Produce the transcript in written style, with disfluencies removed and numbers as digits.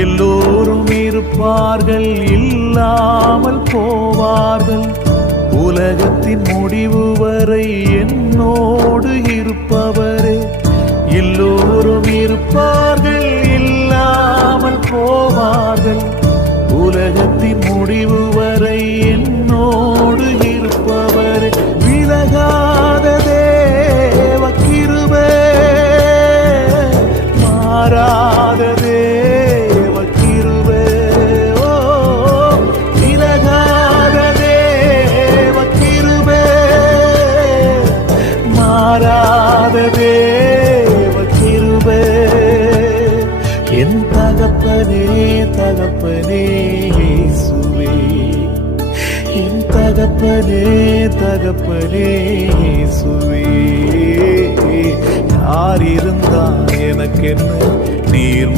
எல்லோரும் இருப்பார்கள், இல்லாமல் போவார்கள். உலகத்தின் முடிவு வரை என்னோடு இருப்பவரே. எல்லோரும் இருப்பார்கள், இல்லாமல் போவார்கள். உலகத்தின் முடிவு வரை என்னோடு இருப்பவரே. விலகாத தேவ கிருபை, மாறாத தேவ கிருபை. ஓ, விலகாத தேவ கிருபை, மாறாத தேவ கிருபை. என் தகப்பனே தகப்பனே இயேசுவே, என் தகப்பனே தகப்பனே இயேசுவே. யார் இருந்தால் எனக்கு என்ன, நீர்